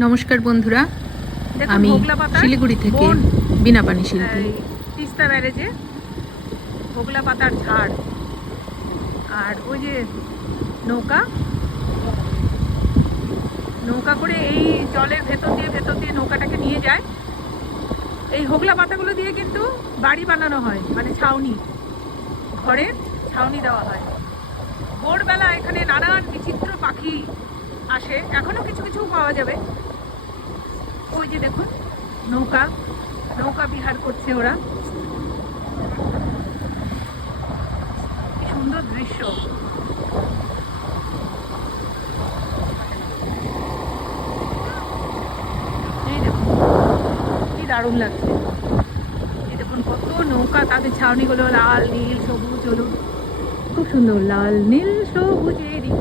নমস্কার বন্ধুরা আমি শিলিগুড়ি থেকে বন, পানি শিল্পী। তিস্তা ব্যারেজে হোগলা পাতার ঝাড়। আর ওই যে নৌকা নৌকা করে এই জলের ভেতর দিয়ে ভেতর দিয়ে নৌকাটাকে নিয়ে যায়। এই হোগলা পাতাগুলো দিয়ে কিন্তু বাড়ি বানানো হয় মানে ছাউনি। ঘরের ছাউনি দেওয়া হয়। ভোরবেলা এখানে নানান বিচিত্র পাখি আসে। এখনও কিছু কিছু পাওয়া যাবে। ওই যে দেখুন, নৌকা। নৌকা বিহার করছে ওরা। সুন্দর দৃশ্য। দারুণ লাগছে। এই দেখুন, কত নৌকা, তাদের ছাউনিগুলো লাল, নীল, সবুজ, হলুদ। খুব সুন্দর, লাল, নীল, সবুজেরই।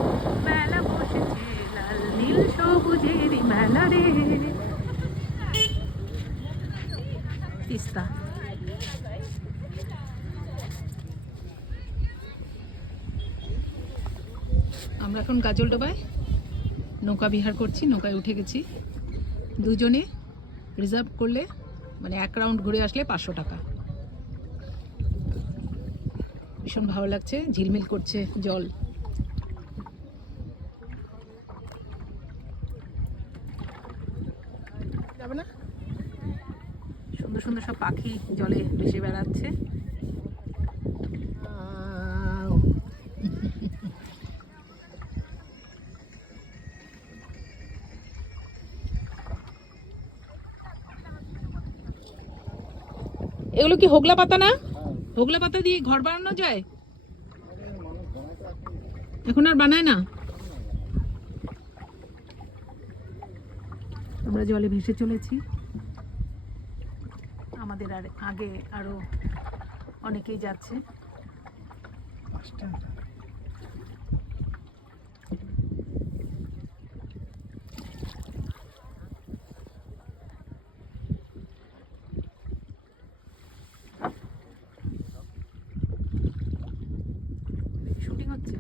মেলা রে তিস্তা। আমরা এখন গাজলডোবায় নৌকা বিহার করছি, নৌকায় উঠে গেছি। দুজনে রিজার্ভ করলে মানে এক রাউন্ড ঘুরে আসলে পাঁচশো টাকা। ভীষণ ভালো লাগছে, ঝিলমিল করছে জল। যাবে না? সুন্দর সুন্দর সব পাখি জলে ভেসে বেড়াচ্ছে। এগুলো কি হোগলা পাতা না? হোগলা পাতা দিয়ে ঘর বানানো যায়? এখন আর বানায় না? আমরা জলে ভেসে চলেছি। আমাদের আর আগে আরও অনেকেই যাচ্ছে শুটিং হচ্ছে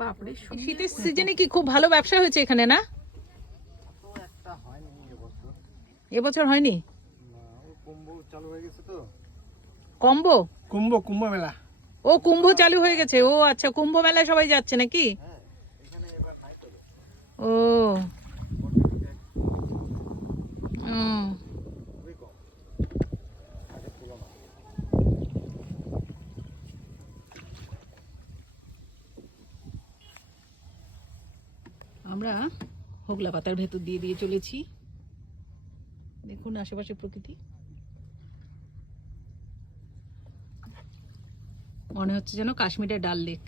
বাপরে শীতের সিজনে কি খুব ভালো ব্যবসা হয়েছে এখানে না? এবছর। হয়নি? কম্বো কুম্ভ কুম্ভ? মেলা ও কুম্ভ চালু হয়ে গেছে। ও আচ্ছা কুম্ভ মেলায় সবাই যাচ্ছে নাকি? ও। ও। আমরা হোগলা পাতার ভেতর দিয়ে দিয়ে চলেছি। দেখুন আশেপাশে প্রকৃতি। মনে হচ্ছে যেন কাশ্মীরের ডাল লেক।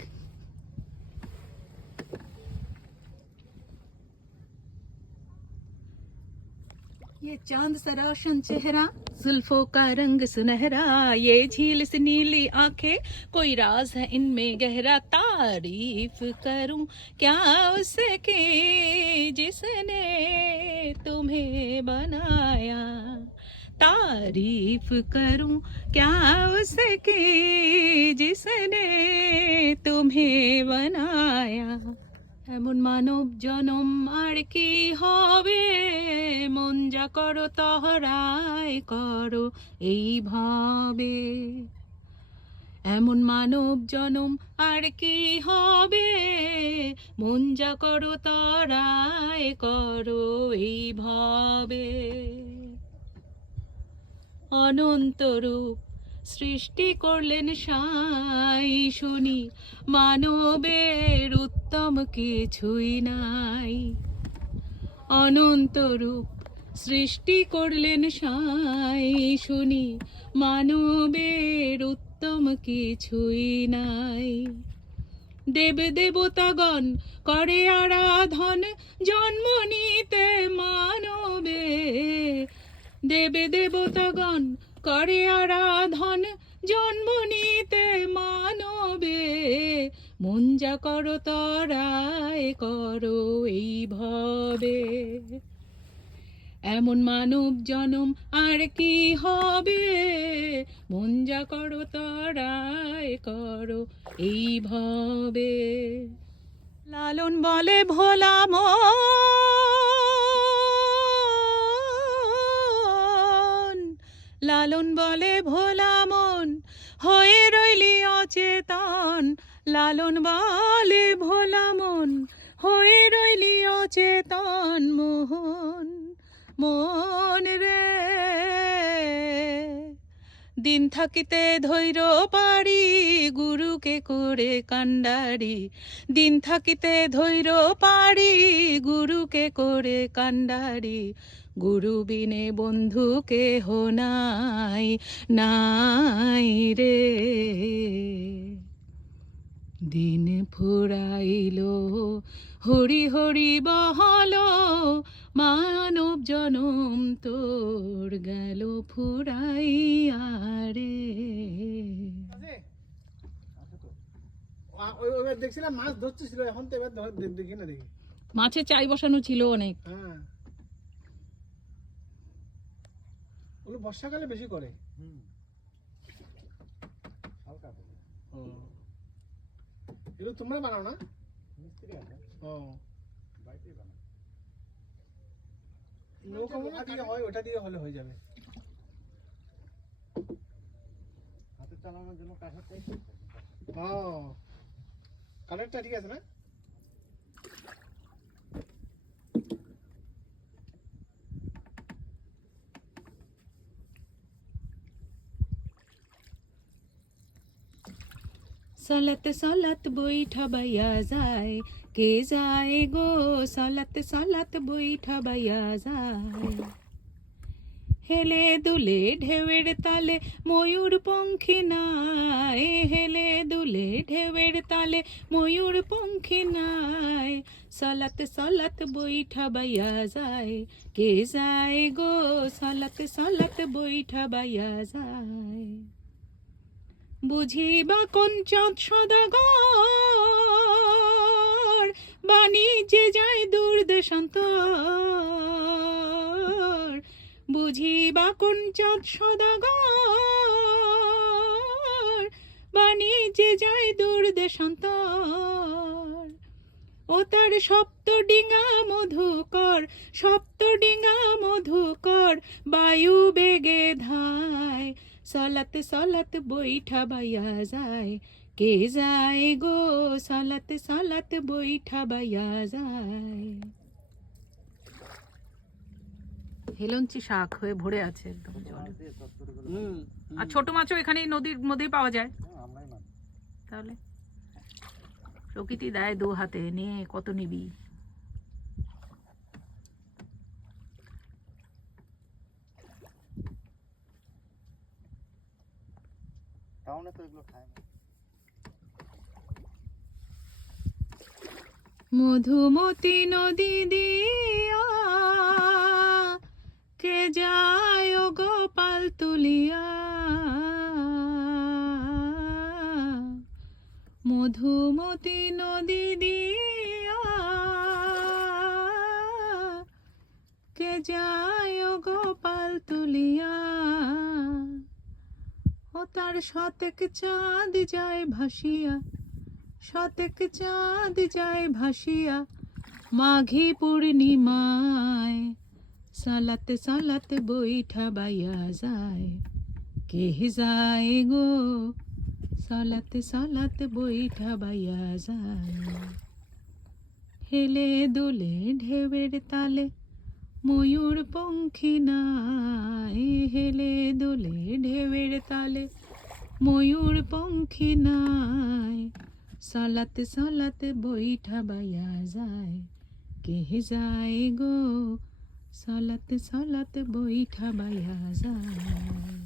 ये चाँद सा रोशन चेहरा, जुल्फों का रंग सुनहरा, ये झील से नीली आँखें, कोई राज है इनमें गहरा, तारीफ़ करूँ क्या उसके जिसने तुम्हें बनाया? तारीफ़ करूँ क्या उसके जिसने तुम्हें बनाया? এমন মানব জনম আর কি হবে? মন যা করো তহরাই করো এই ভাবে। এমন মানব জনম আর কি হবে? মন যা করো তরাই করো এই ভাবে। অনন্ত রূপ সৃষ্টি করলেন সাই শুনি, মানবের উত্তম কিছুই নাই। অনন্ত রূপ সৃষ্টি করলেন সাই শুনি, মানবের উত্তম কিছুই নাই। দেব দেবতাগণ করে আরাধন, জন্ম নিতে মানবে। দেবে দেবতাগণ করে আরাধন, জন্ম নিতে মানবে। মন যা করো, তরায় করো এই ভবে। এমন মানব জনম আর কি হবে? মন যা করো, তরায় করো এই ভবে। লালন বলে, ভোলা মন। লালন বলে, ভোলা মন, হয়ে রইলি অচেতন। লালন বলে, ভোলা মন, হয়ে রইলি অচেতন মোহন, মন রে। দিন থাকিতে ধৈর্য পারি গুরুকে করে কান্ডারি দিন থাকিতে ধৈর পারি গুরুকে করে কান্ডারি গুরু বিনে বন্ধু বন্ধুকে নাই নাই রে। দিন ফুরাইল হরি হরি বহল মানব জনম তোর গেল ফুরাইয়া রে। দেখছিলাম মাছ ধরতেছিল এখন তো এবার ধর- দেখি না দেখি। মাছের চাই বসানো ছিল অনেক। হ্যাঁ। ওগুলো বর্ষাকালে বেশি করে। এগুলো তোমরা বানাও না? ও। নৌকা দিয়ে হয় ওটা দিয়ে হলে হয়ে যাবে। হাতে চালানোর জন্য কাঠের চাই ও। কালারটা ঠিক আছে না? সলাত সলাত বৈঠা বাইয়া যায়। কে যায় গো? সলাত সলাত বৈঠা বাইয়া যায়। হেলে দুলে ঢেউয়ের তালে ময়ূর পঙ্খী নাই। হেলে দুলে ঢেউয়ের তালে ময়ূর পঙ্খী নাই। সলাত সলাত বৈঠা বাইয়া যায়। কে যায় গো? সলাত সলাত বৈঠা বাইয়া যায়। বুঝিবা কোন চাঁদ সদাগর? বাণিজ্যে যায় দূর দেশান্তর। বুঝিবা কোন চাঁদ সদাগর? বাণিজ্যে যায় দূর দেশান্তর। ও তার সপ্ত ডিঙা মধুকর, সপ্ত ডিঙা মধুকর, বায়ু বেগে ধায় সলাত সলাত বৈঠা বাইয়া যায়। কে যায় গো? সলাত সলাত বৈঠা বাইয়া যায়। হেলঞ্চি শাক হয়ে ভরে আছে একদম জলে। আর ছোট মাছও এখানে নদীর মধ্যেই পাওয়া যায়। তাহলে প্রকৃতি দেয় দু হাতে নিয়ে কত নিবি? টাউনে তো এগুলো খায় না। মধুমতি নদী দিয়া কে যায় গোপাল তুলিয়া? মধুমতি নদী দিয়া কে যায় গোপাল তুলিয়া? তার শতেক চাঁদ যায় ভাসিয়া, শতেক চাঁদ যায় ভাসিয়া মাঘী পূর্ণিমায়। সালাতে সালাতে বৈঠা বাইয়া যায় কে যায় গো? সালাতে সালাতে বৈঠা বাইয়া যায়। হেলে দোলে ঢেউয়ের তালে ময়ূর পঙ্খী নাই হেলে দোলে ঢেউয়ের তালে, ময়ূর পঙ্খী নাই। সালাতে সালাতে বৈঠা বাইয়া যায়। কেহে যায় গো? সালাতে সালাতে বৈঠা বাইয়া যায়।